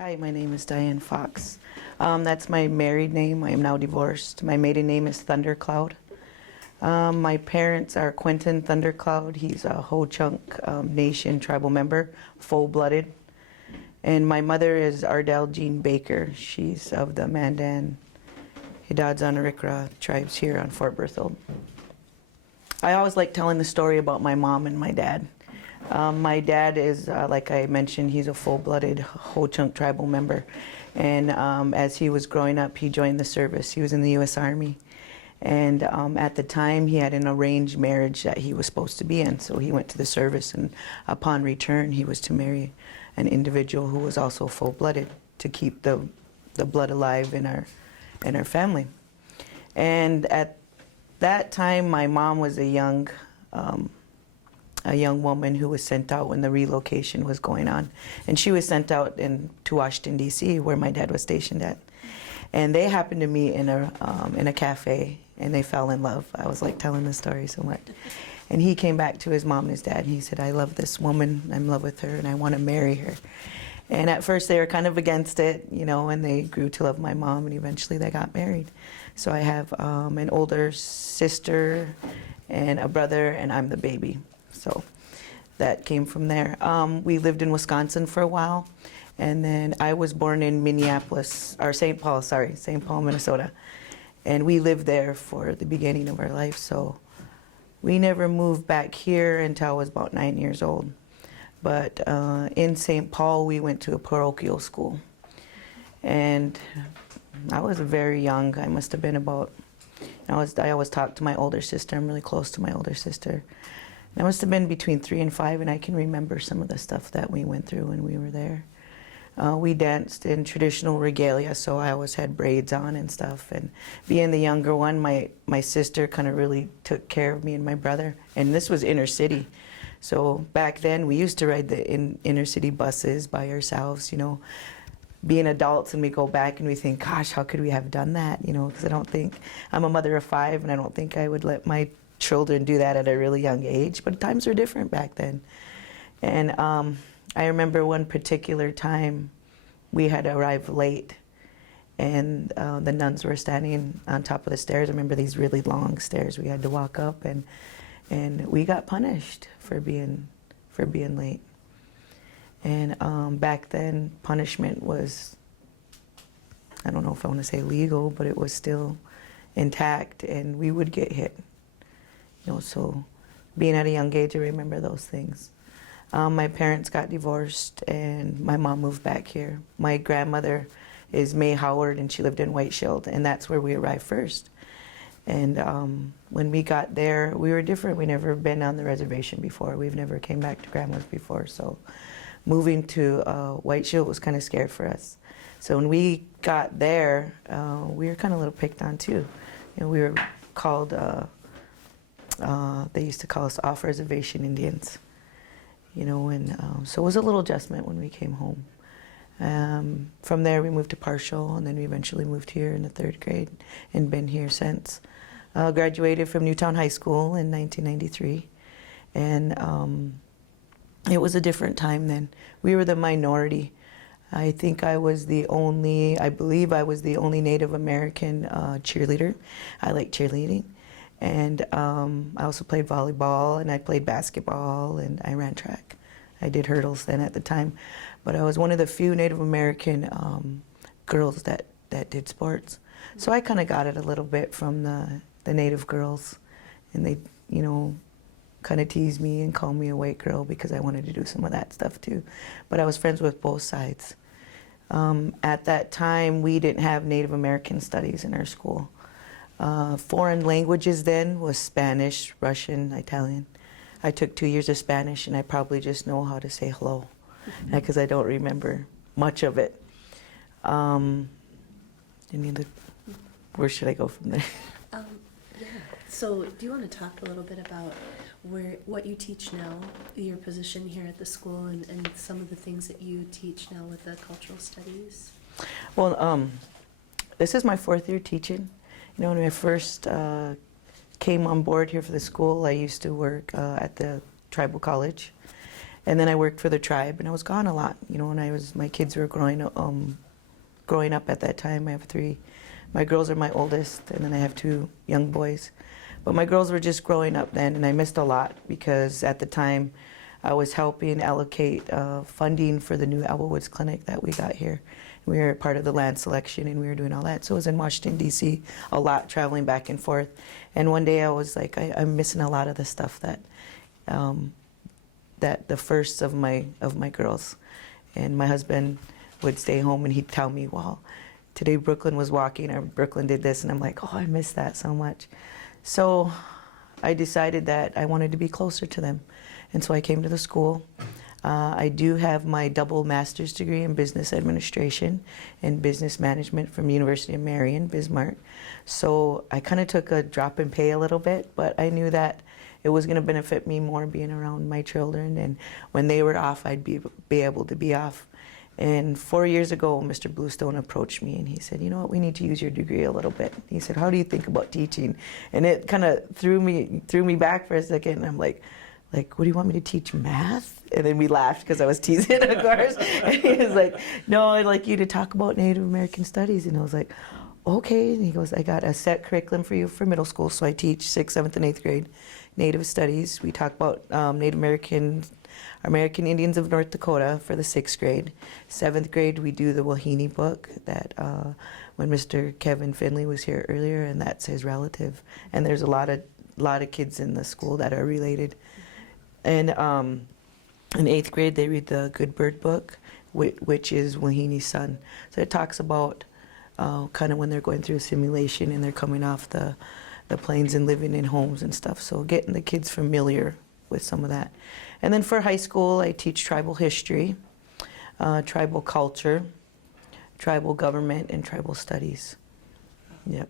Hi, my name is Dyan Fox. That's my married name. I am now divorced. My maiden name is Thundercloud. My parents are Quentin Thundercloud. He's a Ho-Chunk Nation tribal member, full-blooded. And my mother is Ardell Jean Baker. She's of the Mandan, Hidatsa-Narikra tribes here on Fort Berthold. I always like telling the story about my mom and my dad. My dad is, like I mentioned, he's a full-blooded Ho-Chunk tribal member. And as he was growing up, he joined the service. He was in the U.S. Army. And at the time, he had an arranged marriage that he was supposed to be in. So he went to the service, and upon return, he was to marry an individual who was also full-blooded to keep the blood alive in our family. And at that time, my mom was a young woman who was sent out when the relocation was going on. And she was sent out to Washington, D.C., where my dad was stationed at. And they happened to meet in a cafe, and they fell in love. I was like telling the story so much. And he came back to his mom and his dad, and he said, I love this woman, I'm in love with her, and I want to marry her. And at first they were kind of against it, you know, and they grew to love my mom, and eventually they got married. So I have an older sister and a brother, and I'm the baby. So that came from there. We lived in Wisconsin for a while, and then I was born in Minneapolis, or St. Paul, Minnesota. And we lived there for the beginning of our life, so we never moved back here until I was about 9 years old. But in St. Paul, we went to a parochial school. And I was very young. I must have been about, I always talk to my older sister. I'm really close to my older sister. I must have been between 3 and 5, and I can remember some of the stuff that we went through when we were there. We danced in traditional regalia, so I always had braids on and stuff. And being the younger one, my sister kind of really took care of me and my brother. And this was inner city. So back then, we used to ride the inner city buses by ourselves, you know, being adults, and we go back and we think, gosh, how could we have done that? You know, because I don't think, I'm a mother of 5, and I don't think I would let my children do that at a really young age, but times were different back then. And I remember one particular time we had arrived late, and the nuns were standing on top of the stairs. I remember these really long stairs we had to walk up, and we got punished for being late. And back then, punishment was, I don't know if I want to say legal, but it was still intact, and we would get hit. You know, so being at a young age, I remember those things. My parents got divorced, and my mom moved back here. My grandmother is May Howard, and she lived in White Shield, and that's where we arrived first. And when we got there, we were different. We never been on the reservation before. We've never came back to grandma's before, so moving to White Shield was kind of scared for us. So when we got there, we were kind of a little picked on too. You know, we were called, they used to call us off-reservation Indians. You know, and so it was a little adjustment when we came home. From there, we moved to Partial, and then we eventually moved here in the 3rd grade and been here since. Graduated from Newtown High School in 1993, and it was a different time then. We were the minority. I think I believe I was the only Native American cheerleader. I like cheerleading. And I also played volleyball, and I played basketball, and I ran track. I did hurdles then at the time. But I was one of the few Native American girls that did sports. So I kind of got it a little bit from the Native girls. And they, you know, kind of teased me and called me a white girl because I wanted to do some of that stuff too. But I was friends with both sides. At that time, we didn't have Native American studies in our school. Foreign languages then was Spanish, Russian, Italian. I took 2 years of Spanish, and I probably just know how to say hello, because I don't remember much of it. Where should I go from there? Yeah. So do you want to talk a little bit about what you teach now, your position here at the school, and some of the things that you teach now with the cultural studies? Well, this is my 4th year teaching. You know, when I first came on board here for the school, I used to work at the tribal college. And then I worked for the tribe, and I was gone a lot. You know, when my kids were growing up at that time. I have 3. My girls are my oldest, and then I have 2 young boys. But my girls were just growing up then, and I missed a lot because at the time I was helping allocate funding for the new Alba-Woods clinic that we got here. We were part of the land selection, and we were doing all that. So I was in Washington, D.C. a lot, traveling back and forth. And one day I was like, I'm missing a lot of the stuff that the first of my girls. And my husband would stay home, and he'd tell me, well, today Brooklyn was walking, or Brooklyn did this, and I'm like, oh, I miss that so much. So I decided that I wanted to be closer to them. And so I came to the school. I do have my double master's degree in business administration and business management from University of Marion, Bismarck. So I kind of took a drop in pay a little bit, but I knew that it was going to benefit me more being around my children. And when they were off, I'd be able to be off. And 4 years ago, Mr. Bluestone approached me, and he said, you know what, we need to use your degree a little bit. He said, how do you think about teaching? And it kind of threw me back for a second, and I'm like, what do you want me to teach, math? And then we laughed because I was teasing, of course. And he was like, no, I'd like you to talk about Native American studies. And I was like, okay. And he goes, I got a set curriculum for you for middle school, so I teach 6th, 7th, and 8th grade Native studies. We talk about Native American Indians of North Dakota for the 6th grade. 7th grade, we do the Wahine book that when Mr. Kevin Finley was here earlier, and that's his relative. And there's a lot of kids in the school that are related. And in 8th grade, they read the Good Bird book, which is Wahine's son. So it talks about kind of when they're going through a simulation and they're coming off the planes and living in homes and stuff. So getting the kids familiar with some of that. And then for high school, I teach tribal history, tribal culture, tribal government, and tribal studies. Yep.